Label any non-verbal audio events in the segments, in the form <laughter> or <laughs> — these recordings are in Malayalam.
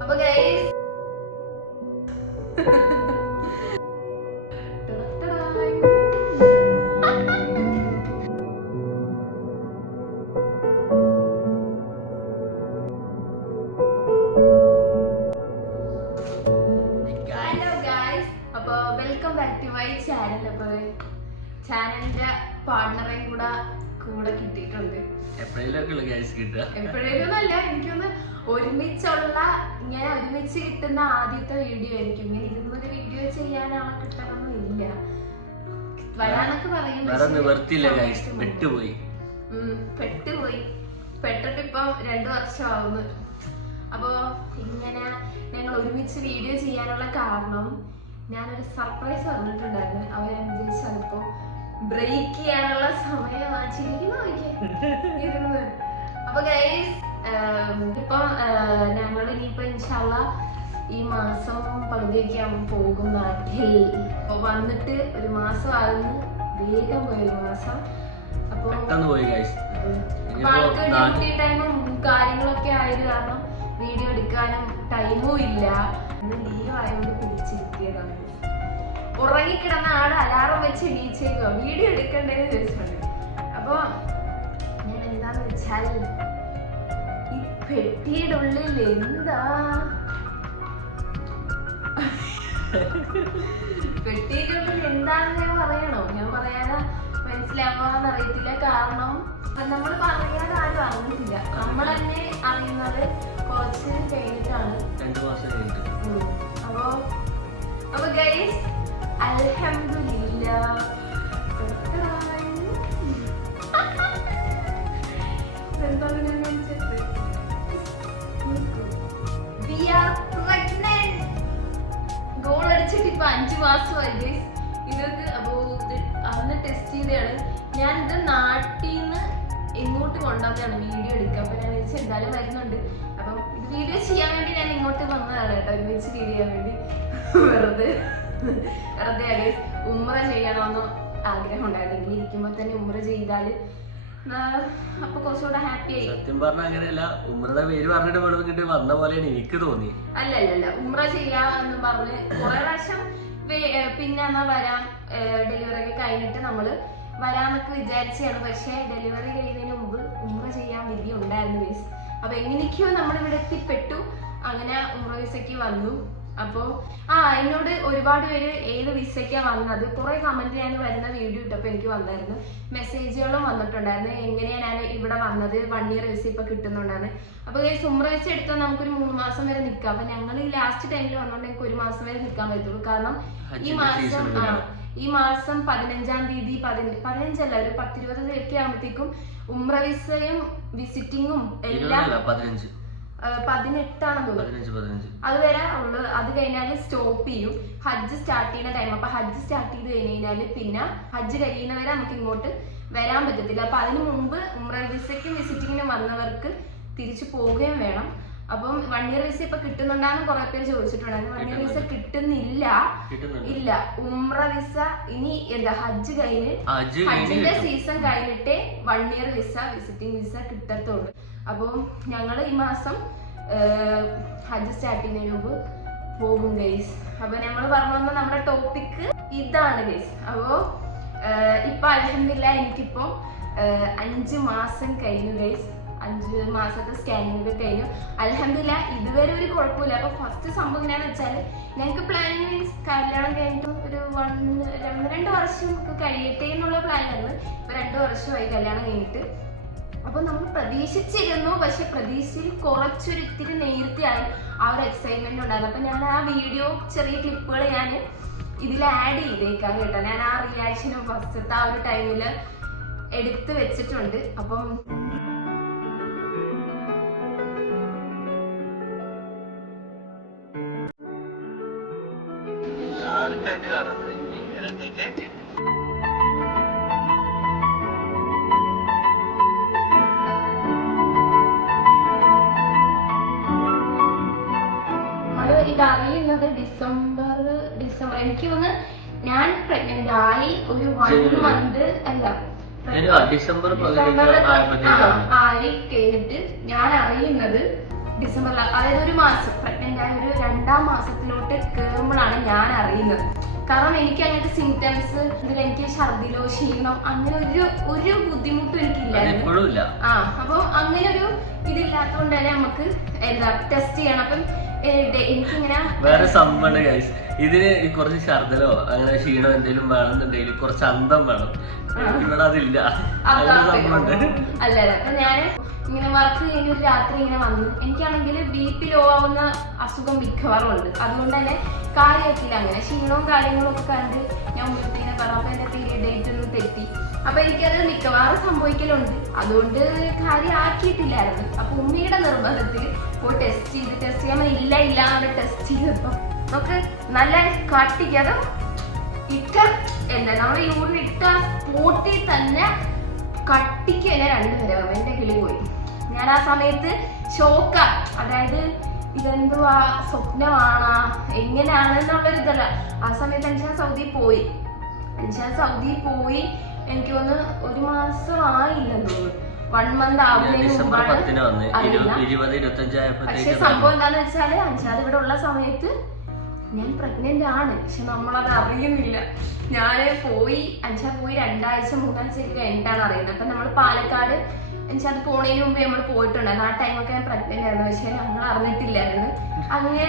അപ്പൊ ഗൈസ് എപ്പോഴേലൊക്കെ ഉള്ള ഗ്യാസ് കിട്ടുക. എപ്പോഴേലും അല്ല എനിക്കൊന്ന് ഒരുമിച്ചുള്ള ഇങ്ങനെ ഒരുമിച്ച് കിട്ടുന്ന ആദ്യത്തെ വീഡിയോ ആയിരിക്കും. ഇങ്ങനെ ഇരുന്നൊരു വീഡിയോ ചെയ്യാനാണ് കിട്ടണമെന്നും ഇല്ല വരാനൊക്കെ പറയും ഉം, പെട്ടുപോയി. പെട്ടിട്ട് ഇപ്പം രണ്ടു വർഷമാവുന്നു. അപ്പോ ഇങ്ങനെ ഞങ്ങൾ ഒരുമിച്ച് വീഡിയോ ചെയ്യാനുള്ള കാരണം ഞാനൊരു സർപ്രൈസ് പറഞ്ഞിട്ടുണ്ടായിരുന്നു അവ ഞാൻ വിചാരിച്ചാൽ ഇപ്പോ ബ്രേക്ക് ചെയ്യാനുള്ള സമയം ആച്ചിരിക്കുന്നു ഇരുന്ന് <laughs> അപ്പൊ ഗൈസ് ഇപ്പം ഞങ്ങൾ ഇനിയിപ്പോ ഇൻഷാല്ല ഈ മാസം പകുതിയൊക്കെ ആകുമ്പോൾ പോകും നാട്ടിൽ. അപ്പൊ വന്നിട്ട് ഒരു മാസം ആകുന്നു വേഗം പോയി ഒരു മാസം. അപ്പൊ ആൾക്ക് ഡ്യൂട്ടി ടൈമും കാര്യങ്ങളൊക്കെ ആയത് കാരണം വീഡിയോ എടുക്കാനും ടൈമും ഇല്ല. ലീവ് ആയതുകൊണ്ട് പിടിച്ചിരുത്തിയതാണ് ഉറങ്ങിക്കിടന്ന ആൾ അലാറം വെച്ച് എണീച്ചേക്കുക വീഡിയോ എടുക്കണ്ടേന്ന് ചോദിച്ചിട്ടുണ്ട് അപ്പൊ ഞാൻ എന്താന്ന് വെച്ചാൽ ഈ പെട്ടിയുടെ ഉള്ളിൽ എന്താ? പെട്ടിയുടെ ഉള്ളിൽ എന്താന്ന് ഞാൻ പറയണോ? ഞാൻ പറയാതെ മനസ്സിലാവാന്ന് അറിയത്തില്ല. കാരണം നമ്മൾ പറയാതെ ആരും അറിഞ്ഞിട്ടില്ല. നമ്മൾ തന്നെ അറിയുന്നത് കുറച്ച് കഴിഞ്ഞിട്ടാണ്. രണ്ടു മാസം കഴിഞ്ഞിട്ട്. അപ്പൊ അപ്പൊ ഗൈസ് അൽഹംദുലില്ല. വെറുതെ ഗൈസ് ഉമ്ര ചെയ്യണമെന്ന് ആഗ്രഹം ഉണ്ടായിരുന്നു. ഇങ്ങനെ ഇരിക്കുമ്പോ തന്നെ ഉമ്ര ചെയ്താൽ അപ്പൊ കുറച്ചുകൂടെ ഹാപ്പി ആയി. സത്യം പറഞ്ഞ അങ്ങനെയല്ല. ഉമ്മയുടെ പേര് പറഞ്ഞിട്ട് ഇവിടെ വന്നിട്ട് വന്ന പോലെയാണ് എനിക്ക് തോന്നി. അല്ല അല്ല അല്ല ഉമ്ര ചെയ്യാന്ന് പറഞ്ഞ് കുറെ പ്രാവശ്യം പിന്നെ എന്നാ വരാൻ ഡെലിവറി ഒക്കെ കഴിഞ്ഞിട്ട് നമ്മൾ വരാന്നൊക്കെ വിചാരിച്ചാണ് പക്ഷെ ഡെലിവറി കഴിയുന്നതിന് മുമ്പ് ഉമ്ര ചെയ്യാൻ വിധി ഉണ്ടായിരുന്നു വീസ് അപ്പൊ എങ്ങനെയൊക്കെയോ നമ്മൾ ഇവിടെ എത്തിപ്പെട്ടു. അങ്ങനെ ഉമ്ര വിസയ്ക്ക് വന്നു. അപ്പോ ആ എന്നോട് ഒരുപാട് പേര് ഏത് വിസയ്ക്കാ വന്നത്? കുറെ കമന്റ് ഞാൻ വരുന്ന വീഡിയോ ഇട്ടപ്പോ എനിക്ക് വന്നായിരുന്നു. മെസ്സേജുകളും വന്നിട്ടുണ്ടായിരുന്നു. എങ്ങനെയാ ഞാൻ ഇവിടെ വന്നത്? വൺ ഇയർ വിസ ഇപ്പൊ കിട്ടുന്നുണ്ടായിരുന്നു അപ്പൊ ഈ സുമ്ര വിസ എടുത്താൽ നമുക്കൊരു മൂന്ന് മാസം വരെ നിൽക്കാം അപ്പൊ ഞങ്ങൾ ഈ ലാസ്റ്റ് ടൈമിൽ വന്നോണ്ട് എനിക്ക് ഒരു മാസം വരെ നിൽക്കാൻ പറ്റുള്ളൂ കാരണം ഈ മാസം. ഈ മാസം പതിനഞ്ചാം തീയതി പതിന പതിനഞ്ചല്ല ഒരു പത്തിരുപത് ഒക്കെ ആകുമ്പോഴത്തേക്കും ഉമ്ര വിസയും വിസിറ്റിങ്ങും എല്ലാം പതിനഞ്ച്. പതിനഞ്ച് അതുവരെ ഉള്ളു. അത് കഴിഞ്ഞാൽ സ്റ്റോപ്പ് ചെയ്യും. ഹജ്ജ് സ്റ്റാർട്ട് ചെയ്യുന്ന ടൈം അപ്പൊ ഹജ്ജ് സ്റ്റാർട്ട് ചെയ്ത് കഴിഞ്ഞ് കഴിഞ്ഞാൽ പിന്നെ ഹജ്ജ് കഴിയുന്നവരെ നമുക്ക് ഇങ്ങോട്ട് വരാൻ പറ്റത്തില്ല. അപ്പൊ അതിന് മുമ്പ് ഉമ്ര വിസയ്ക്ക് വിസിറ്റിങ്ങിന് വന്നവർക്ക് തിരിച്ചു പോവുകയും വേണം. അപ്പം വൺ ഇയർ വിസ ഇപ്പൊ കിട്ടുന്നുണ്ടാന്ന് കുറെ പേര് ചോദിച്ചിട്ടുണ്ടായിരുന്നു വൺ ഇയർ വിസ കിട്ടുന്നില്ല. ഇല്ല. ഉമ്ര വിസ ഇനി എന്താ ഹജ്ജ് കഴിഞ്ഞ് ഹജ്ജിന്റെ സീസൺ കഴിഞ്ഞിട്ടേ one year visa visiting visa കിട്ടത്തുള്ളൂ. അപ്പോൾ ഞങ്ങൾ ഈ മാസം ഹജ്ജ് സ്റ്റാർട്ട് ചെയ്യുന്നതിന് മുമ്പ് പോകും ഗൈസ് അപ്പോൾ ഞങ്ങൾ പറഞ്ഞു വന്ന നമ്മുടെ ടോപ്പിക്ക് ഇതാണ് ഗൈസ് അപ്പോൾ ഇപ്പം അലഹമില്ല എനിക്കിപ്പോ ആഹ്, അഞ്ച് മാസം കഴിഞ്ഞു ഗൈസ് അഞ്ച് മാസത്തെ സ്കാനിങ് ഒക്കെ കഴിഞ്ഞു. അലഹമില്ല ഇതുവരെ ഒരു കുഴപ്പമില്ല. അപ്പൊ ഫസ്റ്റ് സംഭവം എങ്ങനെയാന്ന് വെച്ചാൽ ഞങ്ങൾക്ക് പ്ലാനിങ് മീൻസ് കല്യാണം കഴിഞ്ഞിട്ട് ഒരു വൺ രണ്ട് രണ്ട് വർഷം ഒക്കെ കഴിയട്ടെ എന്നുള്ള പ്ലാനായിരുന്നു ഇപ്പൊ രണ്ട് വർഷമായി കല്യാണം കഴിഞ്ഞിട്ട്. അപ്പൊ നമ്മൾ പ്രതീക്ഷിച്ചിരുന്നു പക്ഷെ പ്രതീക്ഷയിൽ കുറച്ചൊരു ഇത്തിരി നേരത്തെയായി ആ ഒരു എക്സൈറ്റ്മെന്റ് ഉണ്ടായിരുന്നു. അപ്പൊ ഞാൻ ആ വീഡിയോ ചെറിയ ക്ലിപ്പുകൾ ഞാൻ ഇതിൽ ആഡ് ചെയ്തേക്കാം കേട്ടോ. ഞാൻ ആ റിയാക്ഷനും ഫസ്റ്റത്തെ ആ ഒരു ടൈമിൽ എടുത്ത് വെച്ചിട്ടുണ്ട്. അപ്പം Thank ഇത് അറിയുന്നത് ഡിസംബർ ഡിസംബർ. എനിക്ക് തോന്നുന്നു ഞാൻ പ്രഗ്നന്റ് ആയി ഒരു വൺ. മന്ത് അല്ല. ഡിസംബർ ആയി കഴിഞ്ഞിട്ട് ഞാൻ അറിയുന്നത് ഡിസംബറിൽ അതായത് ഒരു മാസം പ്രഗ്നന്റ് ആയ ഒരു രണ്ടാം മാസത്തിലോട്ട് കയറുമ്പോഴാണ് ഞാൻ അറിയുന്നത്. കാരണം എനിക്ക് അങ്ങനത്തെ സിംറ്റംസ് എനിക്ക് ഛർദിലോ ക്ഷീണം അങ്ങനെ ഒരു ഒരു ബുദ്ധിമുട്ടും എനിക്കില്ലായിരുന്നു ആ അപ്പൊ അങ്ങനെ ഒരു ഇതില്ലാത്തതുകൊണ്ട് തന്നെ നമുക്ക് എന്താ ടെസ്റ്റ് ചെയ്യണം. അപ്പം വേറെ സംഭവമുണ്ട് ഗൈസ് ഇതിന് കുറച്ച് ശർദ്ദലോ അങ്ങനെ ക്ഷീണോ എന്തെങ്കിലും വേണമെന്നുണ്ടെങ്കിൽ കുറച്ച് അന്തം വേണം. ഇവിടെ അതില്ല. അങ്ങനെ സംഭവമുണ്ട് അല്ല അപ്പൊ ഞാൻ ഇങ്ങനെ വർക്ക് കഴിഞ്ഞ ഒരു രാത്രി ഇങ്ങനെ വന്നു. എനിക്കാണെങ്കിൽ ബി പി ലോ ആവുന്ന അസുഖം മിക്കവാറും ഉണ്ട്. അതുകൊണ്ട് തന്നെ കാര്യമാക്കില്ല അങ്ങനെ ക്ഷീണവും കാര്യങ്ങളും ഒക്കെ കണ്ട് ഞാൻ വീട്ടിൽ ഇങ്ങനെ പറഞ്ഞു എന്റെ പീരിയഡ് ഡേറ്റ് ഒന്ന് തെറ്റി. അപ്പൊ എനിക്കത് മിക്കവാറും സംഭവിക്കലുണ്ട്. അതുകൊണ്ട് കാര്യം ആക്കിയിട്ടില്ലായിരുന്നു. അപ്പൊ ഉമ്മയുടെ നിർബന്ധത്തിൽ പോയി ടെസ്റ്റ് ചെയ്ത് ടെസ്റ്റ് ചെയ്യാൻ ഇല്ല ഇല്ല എന്ന് ടെസ്റ്റ് ചെയ്തപ്പോ നമുക്ക് നല്ല കട്ടിക്കത് ഇട്ട എന്താ നമ്മുടെ യൂറിൻ ഇട്ട സ്പോട്ടിൽ തന്നെ കട്ടിക്ക് തന്നെ രണ്ടുപേരും എന്റെ കിളി പോയി. ഞാൻ ആ സമയത്ത് ഷോക്ക അതായത് ഇതെന്തുവാ? സ്വപ്നമാണാ? എങ്ങനെയാണ് എന്നുള്ളൊരു ഇതല്ല ആ സമയത്ത് അഞ്ചാം സൗദി പോയി. അഞ്ചാം സൗദി പോയി. എനിക്ക് തോന്നുന്നു ഒരു മാസം ആയില്ലെന്ന് തോന്നുന്നു വൺ മന്ത് ആവുന്നതിന് മുമ്പാണ് പക്ഷെ സംഭവം എന്താന്ന് വെച്ചാൽ അഞ്ചാറ് ഇവിടെ ഉള്ള സമയത്ത് ഞാൻ പ്രഗ്നന്റ് ആണ്. പക്ഷെ നമ്മളത് അറിയുന്നില്ല. ഞാൻ പോയി അഞ്ചാ പോയി രണ്ടാഴ്ച മൂന്നാഴ്ച കഴിഞ്ഞിട്ടാണ് അറിയുന്നത്. അപ്പൊ നമ്മൾ പാലക്കാട് എന്നുവെച്ചാൽ അത് പോണതിന് മുമ്പ് നമ്മൾ പോയിട്ടുണ്ടായിരുന്നു. ആ ടൈമൊക്കെ ഞാൻ പ്രഗ്നന്റ് ആയിരുന്നു. പക്ഷെ ഞങ്ങൾ അറിഞ്ഞിട്ടില്ലായിരുന്നു. അങ്ങനെ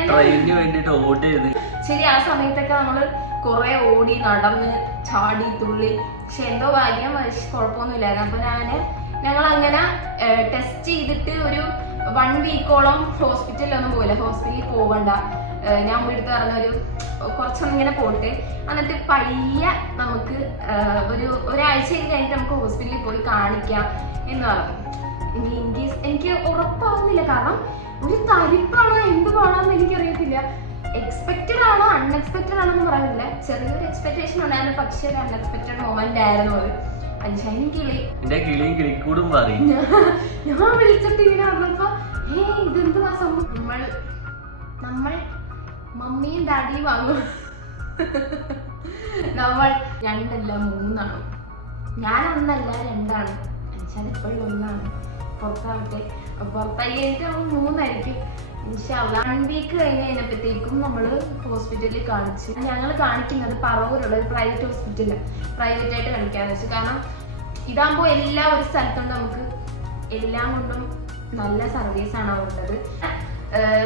ശരി ആ സമയത്തൊക്കെ നമ്മൾ കുറെ ഓടി നടന്ന് ചാടി തുള്ളി. പക്ഷെ എന്തോ ഭാഗ്യം കുഴപ്പമൊന്നുമില്ലായിരുന്നു അപ്പൊ ഞാൻ ഞങ്ങൾ അങ്ങനെ ടെസ്റ്റ് ചെയ്തിട്ട് ഒരു വൺ വീക്കോളം ഹോസ്പിറ്റലിലൊന്നും പോയില്ല. ഹോസ്പിറ്റലിൽ പോവണ്ട. ഏഹ് ഞാൻ വീട്ടിൽ പറഞ്ഞൊരു കുറച്ചൊന്നും ഇങ്ങനെ പോട്ടെ. എന്നിട്ട് പയ്യ നമുക്ക് ഒരു ഒരാഴ്ച കഴിഞ്ഞിട്ട് നമുക്ക് ഹോസ്പിറ്റലിൽ പോയി കാണിക്കാം എന്ന് പറഞ്ഞു. കേസ് എനിക്ക് ഉറപ്പാവുന്നില്ല. കാരണം ഒരു തരിപ്പാണോ എന്ത് പാടാന്ന് എനിക്കറിയത്തില്ല. എക്സ്പെക്റ്റഡ് ആണോ അൺഎക്സ്പെക്റ്റഡ് പറയുന്നില്ല ചെറിയൊരു എക്സ്പെക്ടേഷൻ ഉണ്ടായിരുന്നു. പക്ഷെ ഒരു അൺഎക്സ്പെക്ടഡ് മൊമെന്റ് ആയിരുന്നു അത്. അഞ്ചാനും കിളി. എന്റെ കിളിയും കിളിക്കൂടും പറയും. ഞാൻ- വിളിച്ചിട്ട് ഇങ്ങനെ പറഞ്ഞപ്പോ ഏ ഇതെന്താ സംഭവം? നമ്മൾ നമ്മൾ മമ്മിയും ഡാഡിയും വാങ്ങും നമ്മൾ രണ്ടല്ല മൂന്നാണ്. ഞാൻ ഒന്നല്ല രണ്ടാണ്. അഞ്ചാൽ എപ്പോഴും ഒന്നാണ്. പുറത്താവട്ടെ. പുറത്തായി കഴിഞ്ഞിട്ട് മൂന്നായിരിക്കും. വൺ വീക്ക് കഴിഞ്ഞ് കഴിഞ്ഞപ്പോഴത്തേക്കും നമ്മൾ ഹോസ്പിറ്റലിൽ കാണിച്ച്. ഞങ്ങൾ കാണിക്കുന്നത് പറവൂരുള്ള ഒരു പ്രൈവറ്റ് ഹോസ്പിറ്റലിൽ പ്രൈവറ്റ് ആയിട്ട് കാണിക്കാന്ന് വെച്ചു. കാരണം ഇതാകുമ്പോൾ എല്ലാ ഒരു സ്ഥലത്തും നമുക്ക് എല്ലാം കൊണ്ടും നല്ല സർവീസ് ആണ് ഏഹ്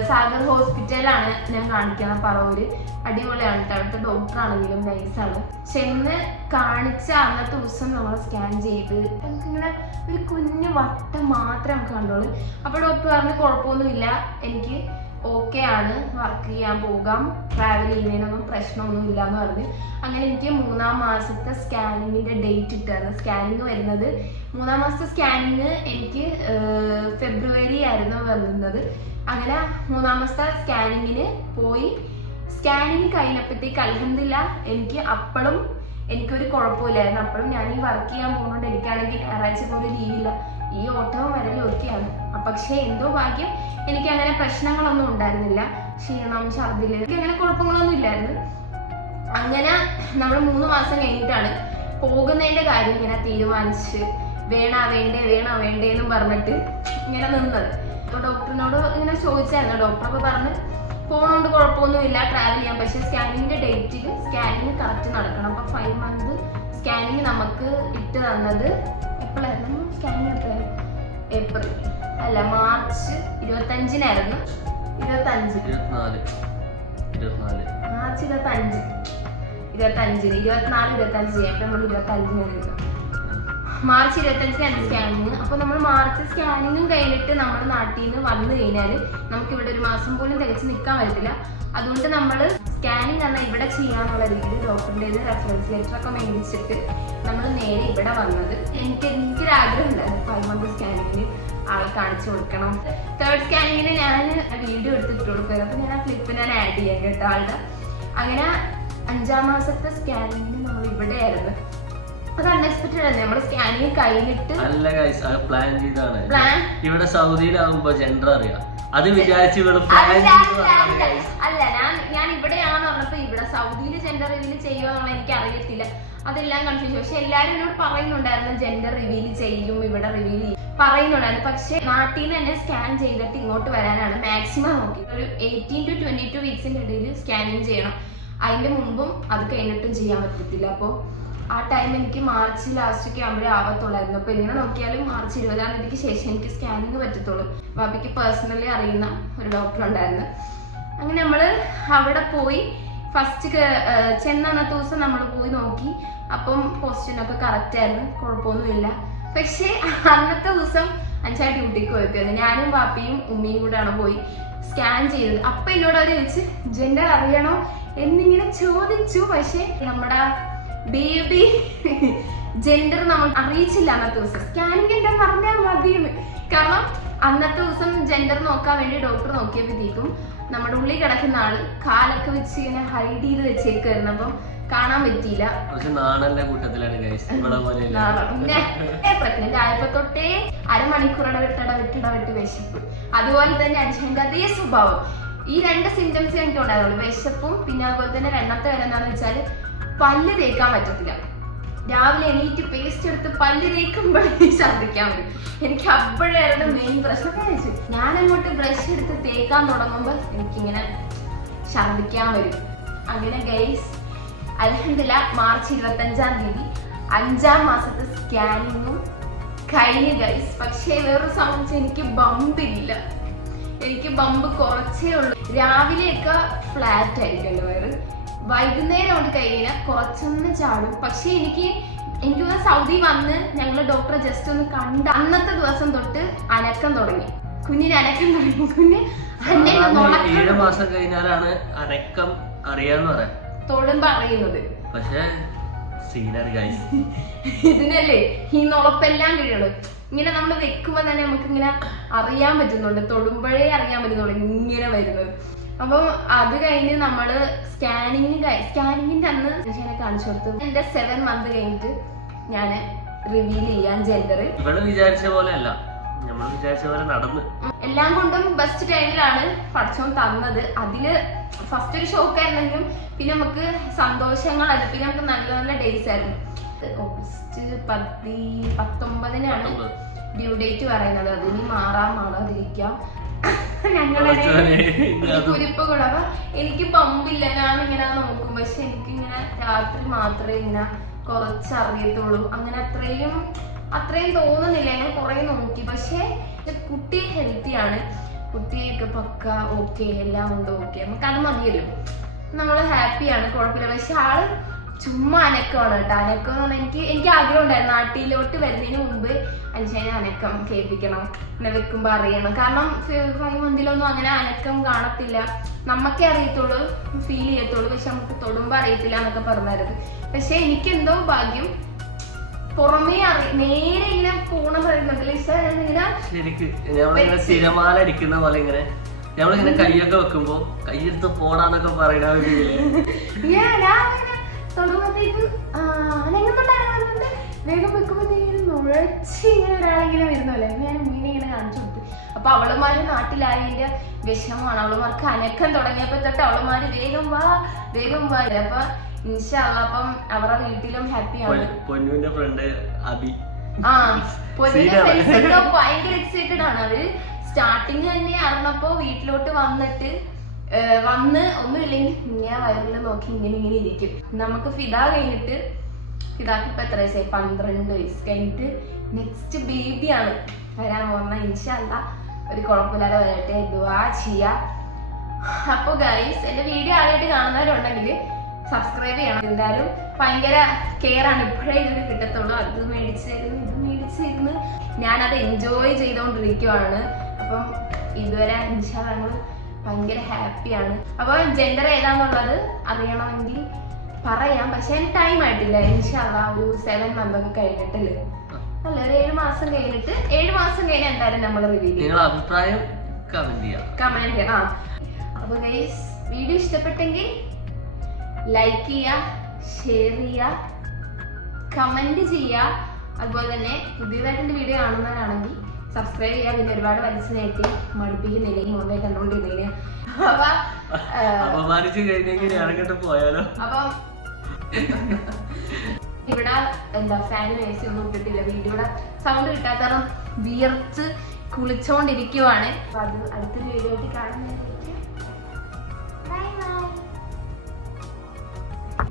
സാഗർ ഹോസ്പിറ്റലാണ് ഞാൻ കാണിക്കുന്ന പറവൂര്. അടിപൊളിയാണ് അവിടുത്തെ ഡോക്ടർ ആണെങ്കിലും നൈസാണ് ചെന്ന് കാണിച്ച അന്നത്തെ ദിവസം നമ്മളെ സ്കാൻ ചെയ്ത് നമുക്കിങ്ങനെ ഒരു കുഞ്ഞു വട്ടം മാത്രം നമുക്ക് കണ്ടോളൂ അപ്പോൾ ഡോക്ടർ പറഞ്ഞ് കുഴപ്പമൊന്നുമില്ല. എനിക്ക് ഓക്കെ ആണ്. വർക്ക് ചെയ്യാൻ പോകാം. ട്രാവൽ ചെയ്യുന്നതിനൊന്നും പ്രശ്നമൊന്നും ഇല്ല എന്ന് പറഞ്ഞു. അങ്ങനെ എനിക്ക് മൂന്നാം മാസത്തെ സ്കാനിങ്ങിന്റെ ഡേറ്റ് ഇട്ടായിരുന്നു. സ്കാനിങ് വരുന്നത് മൂന്നാം മാസത്തെ സ്കാനിങ് എനിക്ക് ഫെബ്രുവരി ആയിരുന്നു വരുന്നത് അങ്ങനെ മൂന്നാമത്തെ സ്കാനിങ്ങിന് പോയി. സ്കാനിങ് കഴിഞ്ഞപ്പോഴത്തേക്ക് അലഹമില്ല എനിക്ക് അപ്പോഴും എനിക്കൊരു കുഴപ്പമില്ലായിരുന്നു. അപ്പോഴും ഞാൻ ഈ വർക്ക് ചെയ്യാൻ പോകുന്നതുകൊണ്ട് എനിക്കാണെങ്കിൽ ഞായറാഴ്ച പോലും ലീവില്ല. ഈ ഓട്ടവും വരലും ഒക്കെയാണ്. പക്ഷേ എന്തോ ഭാഗ്യം എനിക്ക് അങ്ങനെ പ്രശ്നങ്ങളൊന്നും ഉണ്ടായിരുന്നില്ല. ക്ഷീണം ഛർദിൽ എനിക്ക് അങ്ങനെ കുഴപ്പങ്ങളൊന്നും ഇല്ലായിരുന്നു. അങ്ങനെ നമ്മൾ മൂന്ന് മാസം കഴിഞ്ഞിട്ടാണ് പോകുന്നതിന്റെ കാര്യം ഇങ്ങനെ തീരുമാനിച്ച് വേണ വേണ്ടേ വേണ വേണ്ടേ എന്നും പറഞ്ഞിട്ട് ഇങ്ങനെ നിന്നത്. അപ്പൊ ഡോക്ടറിനോട് ഇങ്ങനെ ചോദിച്ചായിരുന്നു ഡോക്ടർ അപ്പൊ പറഞ്ഞ് പോണോണ്ട് കുഴപ്പമൊന്നുമില്ല ട്രാവൽ ചെയ്യാം. പക്ഷെ സ്കാനിങ്ങിന്റെ ഡേറ്റിൽ സ്കാനിങ് കറക്റ്റ് നടക്കണം. അപ്പൊ ഫൈവ് മന്ത് സ്കാനിങ് നമുക്ക് ഇട്ട് തന്നത് എപ്പോഴായിരുന്നു സ്കാനിങ് എപ്പോഴായിരുന്നു ഏപ്രിൽ. അല്ല മാർച്ച് ഇരുപത്തഞ്ചിനായിരുന്നു. ഇരുപത്തഞ്ച്. മാർച്ച് ഇരുപത്തഞ്ച്. ഇരുപത്തഞ്ചിന്. ഇരുപത്തിനാല് ഇരുപത്തഞ്ച്. അപ്പൊ നമ്മൾ ഇരുപത്തഞ്ചിന് മാർച്ച് ഇരുപത്തഞ്ചിനാണ് സ്കാനിങ്. അപ്പൊ നമ്മൾ മാർച്ച് സ്കാനിങ്ങും കഴിഞ്ഞിട്ട് നമ്മുടെ നാട്ടിൽ നിന്ന് വന്നു കഴിഞ്ഞാൽ നമുക്ക് ഇവിടെ ഒരു മാസം പോലും തികച്ച് നിൽക്കാൻ പറ്റില്ല അതുകൊണ്ട് നമ്മൾ സ്കാനിങ് എന്നാൽ ഇവിടെ ചെയ്യാന്നുള്ള രീതിയിൽ ഡോക്ടറിന്റെ റെഫറൻസ് ലെറ്റർ ഒക്കെ മേടിച്ചിട്ട് നമ്മൾ നേരെ ഇവിടെ വന്നത്. എനിക്ക് എനിക്കൊരു ആഗ്രഹം ഉണ്ടായിരുന്നു ഫൈവ് മന്ത് സ്കാനിങ്ങിന് ആളെ കാണിച്ചു കൊടുക്കണം. തേർഡ് സ്കാനിങ്ങിന് ഞാൻ വീഡിയോ എടുത്തിട്ട് കൊടുക്കുന്നത് അപ്പൊ ഞാൻ ആ ക്ലിപ്പ് ഞാൻ ആഡ് ചെയ്യാം കേട്ടോ ആളുടെ. അങ്ങനെ അഞ്ചാം മാസത്തെ സ്കാനിങ്ങിന് നമ്മൾ ഇവിടെയായിരുന്നു. അത് അൺഎക്സ്പെക്ടഡ് ആണ് നമ്മൾ സ്കാനിങ് കഴിഞ്ഞിട്ട് അല്ല ഗൈസ് അത് പ്ലാൻ ചെയ്താണ് പ്ലാൻ ഇവിടെ സൗദിയിലാവുമ്പോ ജെൻഡർ അറിയാം. അത് വിചാരിച്ച് ഇവിടെ പ്ലാൻ അല്ല ഞാൻ ഞാൻ ഇവിടെയാണെന്ന് പറഞ്ഞപ്പോ ഇവിടെ സൗദിയിൽ ജെൻഡർ റിവീൽ ചെയ്യുക എന്നുള്ള എനിക്ക് അറിയത്തില്ല അതെല്ലാം കൺഫ്യൂഷൻ പക്ഷെ എല്ലാരും എന്നോട് പറയുന്നുണ്ടായിരുന്നു ജെൻഡർ റിവീൽ ചെയ്യും ഇവിടെ റിവീൽ ചെയ്യും. പറയുന്നുണ്ടായിരുന്നു. പക്ഷെ നാട്ടിൽ നിന്ന് തന്നെ സ്കാൻ ചെയ്തിട്ട് ഇങ്ങോട്ട് വരാനാണ് മാക്സിമം നോക്കി. ഒരു എയ്റ്റീൻ ടു ട്വന്റി ടു വീക്സിന്റെ ഇടയിൽ സ്കാനിങ് ചെയ്യണം. അതിന്റെ മുമ്പും അത് കഴിഞ്ഞിട്ടും ചെയ്യാൻ പറ്റത്തില്ല. അപ്പോൾ ആ ടൈം എനിക്ക് മാർച്ച് ലാസ്റ്റ് ഒക്കെ ആകുമ്പോഴേ ആവത്തുള്ളായിരുന്നു. അപ്പൊ എങ്ങനെ നോക്കിയാലും മാർച്ച് ഇരുപതാം തീയതിക്ക് ശേഷം എനിക്ക് സ്കാനിങ് പറ്റത്തുള്ളൂ. ബാബിക്ക് പേഴ്സണലി അറിയുന്ന ഒരു ഡോക്ടർ ഉണ്ടായിരുന്നു. അങ്ങനെ നമ്മൾ അവിടെ പോയി. ഫസ്റ്റ് ചെന്ന ദിവസം നമ്മൾ പോയി നോക്കി. അപ്പം പോസ്റ്റിനൊക്കെ കറക്റ്റ് ആയിരുന്നു. കുഴപ്പമൊന്നുമില്ല. പക്ഷേ അന്നത്തെ ദിവസം അഞ്ചാ ഡ്യൂട്ടിക്ക് പോയിക്കായിരുന്നു. ഞാനും പാപ്പയും ഉമ്മയും കൂടെയാണ് പോയി സ്കാൻ ചെയ്തത്. അപ്പൊ എന്നോട് അവർ ചോദിച്ച് ജെൻഡർ അറിയണോ? എന്നിങ്ങനെ ചോദിച്ചു. പക്ഷെ നമ്മുടെ ബേബി ജെൻഡർ നമ്മൾ അറിയിച്ചില്ല അന്നത്തെ ദിവസം. സ്കാനിങ് എന്താ പറഞ്ഞാൽ മതിയെന്ന്. കാരണം അന്നത്തെ ദിവസം ജെൻഡർ നോക്കാൻ വേണ്ടി ഡോക്ടർ നോക്കിയപ്പോഴത്തേക്കും നമ്മുടെ ഉള്ളിൽ കിടക്കുന്ന ആൾ കാലൊക്കെ വെച്ച് ഇങ്ങനെ ഹൈഡ് ചെയ്ത് വെച്ചേക്കായിരുന്നു. അപ്പം കാണാൻ പറ്റിയില്ല. പ്രഗ്നന്റ് ആയപ്പോ തൊട്ടേ അരമണിക്കൂറട വിട്ടട വിട്ടട വിട്ട് വിശപ്പ്. അതുപോലെ തന്നെ അജിന്റെ അതേ സ്വഭാവം. ഈ രണ്ട് സിംറ്റംസ് എനിക്ക് ഉണ്ടായിരുന്നുള്ളൂ. വിശപ്പും പിന്നെ അതുപോലെ തന്നെ രണ്ടാമത്തെ കാര്യം എന്താണെന്ന് വെച്ചാൽ പല്ല് തേക്കാൻ പറ്റത്തില്ല. രാവിലെ എണീറ്റ് പേസ്റ്റ് എടുത്ത് പല്ല് തേക്കുമ്പോഴേ ഛർദ്ദിക്കാൻ പറ്റും. എനിക്ക് അപ്പോഴായിരുന്നു മെയിൻ പ്രശ്നം. ഞാൻ ഞാൻ അങ്ങോട്ട് ബ്രഷ് എടുത്ത് തേക്കാൻ തുടങ്ങുമ്പോൾ എനിക്കിങ്ങനെ ഛർദ്ദിക്കാൻ വരും. അങ്ങനെ ഗൈസ് അലഹദില്ല മാർച്ച് ഇരുപത്തഞ്ചാം തീയതി അഞ്ചാം മാസത്തെ സ്കാനിങ്ങും കഴിഞ്ഞു ഗൈസ് പക്ഷേ വേറൊരു സംബന്ധിച്ച് എനിക്ക് ബമ്പില്ല എനിക്ക് ബമ്പ് കുറച്ചേ ഉള്ളൂ. രാവിലെയൊക്കെ ഫ്ലാറ്റ് ആയിരിക്കുമല്ലോ വയറ്. വൈകുന്നേരം കൊണ്ട് കഴിഞ്ഞാൽ കുറച്ചൊന്ന് ചാടും. പക്ഷെ എനിക്ക് എനിക്ക് തോന്നുന്നു സൗദി വന്ന് ഞങ്ങൾ ഡോക്ടറെ ജസ്റ്റ് ഒന്ന് കണ്ട അന്നത്തെ ദിവസം തൊട്ട് അനക്കം തുടങ്ങി. കുഞ്ഞിന് അനക്കം തുടങ്ങി. കുഞ്ഞ് ഏഴ് മാസം കഴിഞ്ഞാലാണ് അനക്കം അറിയാന്ന് പറയാം. തൊടുമ്പോ അറിയുന്നത്. പക്ഷേ സീനാണ് ഗൈസ് <laughs> ഇതിനല്ലേ ഈ നുളപ്പെല്ലാം കഴിയണം ഇങ്ങനെ നമ്മൾ വെക്കുമ്പോ തന്നെ നമുക്ക് ഇങ്ങനെ അറിയാൻ പറ്റുന്നുണ്ട്. തൊടുമ്പോഴേ അറിയാൻ പറ്റുന്നുള്ളൂ ഇങ്ങനെ വരുന്നത്. അപ്പം അത് കഴിഞ്ഞ് നമ്മൾ സ്കാനിങ് സ്കാനിങ്ങിന്റെ അന്ന് ഞാൻ കാണിച്ചു കൊടുത്തു. എന്റെ സെവൻ മന്ത് കഴിഞ്ഞിട്ട് ഞാൻ റിവീൽ ചെയ്യാൻ ജെൻഡർ വിചാരിച്ച പോലെ അല്ല നമ്മൾ വിചാരിച്ച പോലെ നടന്നു. എല്ലാം കൊണ്ടും ബെസ്റ്റ് ടൈമിലാണ് പഠിച്ചോൻ തന്നത്. അതിൽ ഫസ്റ്റ് ഒരു ഷോക്ക് ആയിരുന്നെങ്കിലും പിന്നെ നമുക്ക് സന്തോഷങ്ങളായിരുന്നു. പിന്നെ നമുക്ക് നല്ല നല്ല ഡേയ്സ് ആയിരുന്നു. ഓഗസ്റ്റ് പത്തി പത്തൊമ്പതിനാണ് ഡ്യൂ ഡേറ്റ് പറയുന്നത്. അതിനി മാറാൻ മാറാതിരിക്കാം. ഞങ്ങളുടെ അത് അപ്പൊ എനിക്ക് പമ്പില്ല ഞാൻ ഇങ്ങനെ നോക്കും പക്ഷെ എനിക്ക് ഇങ്ങനെ രാത്രി മാത്രമേ ഇങ്ങനെ കുറച്ച് അറിയത്തുള്ളൂ അങ്ങനെ അത്രയും അത്രയും തോന്നുന്നില്ല. ഞാൻ കുറെ നോക്കി. പക്ഷെ കുട്ടി ഹെൽത്തി ആണ്. കുട്ടിയൊക്കെ പക്ക ഓക്കെ എല്ലാം ഉണ്ട് ഓക്കെ നമുക്ക് അത് മതിയല്ലോ. നമ്മൾ ഹാപ്പിയാണ് കുഴപ്പമില്ല. പക്ഷെ ആൾ ചുമ്മാ അനക്കമാണ് കേട്ടോ. അനക്കം എന്ന് പറഞ്ഞാൽ എനിക്ക് എനിക്ക് ആഗ്രഹം ഉണ്ടായിരുന്നു നാട്ടിലോട്ട് വരുന്നതിന് മുമ്പ് അനുശേനെ അനക്കം കേൾപ്പിക്കണം. പിന്നെ വെക്കുമ്പോ അറിയണം. കാരണം ഫൈവ് മന്തിലൊന്നും അങ്ങനെ അനക്കം കാണത്തില്ല. നമുക്കേ അറിയത്തുള്ളൂ. ഫീൽ ചെയ്യത്തുള്ളൂ. പക്ഷെ നമുക്ക് തൊടുമ്പോ അറിയത്തില്ല എന്നൊക്കെ പറഞ്ഞായിരുന്നു. പക്ഷെ എനിക്ക് എന്തോ ഭാഗ്യം. പുറമേ അറി നേരെ ഇങ്ങനെ പോണ പറയുന്നുണ്ടല്ലോ. ഇങ്ങനെ തിരമാല അടിക്കുന്ന പോലെ ഇങ്ങനെ ഞമ്മളിങ്ങനെ കൈയൊക്കെ വെക്കുമ്പോ കൈയെടുത്ത് പോടാന്നൊക്കെ പറയണ <laughs> വേഗം വെക്കുമ്പോഴത്തേക്കും നുഴച്ച് ഇങ്ങനെ ഒരാളിങ്ങനെ വരുന്നല്ലേ ഞാൻ മീനെ ഇങ്ങനെ കാണിച്ചു കൊടുത്തു. അപ്പൊ അവളുമാര് നാട്ടിലായതിന്റെ വിഷമമാണ്. അവളുമാർക്ക് അനക്കം തുടങ്ങിയപ്പോ തൊട്ട് അവളുമാര് വേഗം വാ വേഗം വാ. അപ്പൊ ഇൻഷാല്ല അപ്പം അവരുടെ വീട്ടിലും ഹാപ്പിയാണ് ആണ്. പൊന്നുവിന്റെ ഫ്രണ്ട് അബി. ആ പൊന്നിന്റെ ഭയങ്കര എക്സൈറ്റഡ് ആണ്. അവർ സ്റ്റാർട്ടിങ് തന്നെ അറിഞ്ഞപ്പോ വീട്ടിലോട്ട് വന്നിട്ട് വന്ന് ഒന്നുമില്ലെങ്കിൽ ഇങ്ങനെ വയറിൽ നോക്കി ഇങ്ങനെ ഇങ്ങനെ ഇരിക്കും. നമുക്ക് ഫിദ കഴിഞ്ഞിട്ട് ഫിദാക്ക് ഇപ്പൊ എത്ര വയസ്സായി? പന്ത്രണ്ട് വയസ്സ് കഴിഞ്ഞിട്ട് നെക്സ്റ്റ് ബേബിയാണ് വരാൻ പോകുന്ന ഇൻഷല്ല ഒരു കുഴപ്പമില്ലാതെ വരട്ടെ ദുവാ ചെയ്യ. അപ്പൊ ഗൈസ് എന്റെ വീഡിയോ ആദ്യമായിട്ട് കാണുന്നവരുണ്ടെങ്കിൽ സബ്സ്ക്രൈബ് ചെയ്യണം. എന്തായാലും ഭയങ്കര കെയർ ആണ്. ഇപ്പോഴേ ഇതിന് കിട്ടത്തുള്ളൂ. അത് മേടിച്ച് തരുന്നു ഇത് മേടിച്ച് തരുന്നു. ഞാനത് എൻജോയ് ചെയ്തുകൊണ്ടിരിക്കുവാണ് അപ്പം ഇതുവരെ ഞങ്ങൾ ഭയങ്കര ഹാപ്പിയാണ്. അപ്പോൾ ജെൻഡർ ഏതാന്നുള്ളത് അറിയണമെങ്കിൽ പറയാം. പക്ഷെ ടൈം ആയിട്ടില്ല. ഇൻഷാല്ല ഒരു സെവൻ മന്ത് ഒക്കെ കഴിഞ്ഞിട്ടല്ലേ. അല്ല ഒരു ഏഴ് മാസം കഴിഞ്ഞിട്ട് ഏഴ് മാസം കഴിഞ്ഞാൽ എന്തായാലും നമ്മൾ റിവ്യൂ ചെയ്യും. അഭിപ്രായം കമന്റ് ചെയ്യാം. കമന്റ് ചെയ്യാം. ആ. അപ്പൊ ഗൈസ് വീഡിയോ ഇഷ്ടപ്പെട്ടെങ്കിൽ ലൈക്ക് ചെയ്യുക ഷെയർ ചെയ്യുക കമന്റ് ചെയ്യുക അതുപോലെ തന്നെ പുതിയതായിട്ട് വീഡിയോ കാണുന്നവരാണെങ്കിൽ സബ്സ്ക്രൈബ് ചെയ്യുക പിന്നെ ഒരുപാട് വലിച്ചു നേട്ടി മടുപ്പിക്കുന്നില്ല ഈ മുമ്പേ കണ്ടോണ്ടിരുന്നില്ല അപ്പൊ ആ, അപമാനിച്ചു കഴിഞ്ഞെങ്കിൽ ഇറങ്ങിട്ട് പോയാലോ? അപ്പം ഇവിടെ എന്താ ഫാൻ എ സി ഒന്നും ഇട്ടിട്ടില്ല. വീഡിയോയുടെ സൗണ്ട് കിട്ടാത്ത വിയർച്ച് കുളിച്ചോണ്ടിരിക്കുവാണ്. അപ്പൊ അത് അടുത്തൊരു വീഡിയോ ആയിട്ട് കാണുന്നത്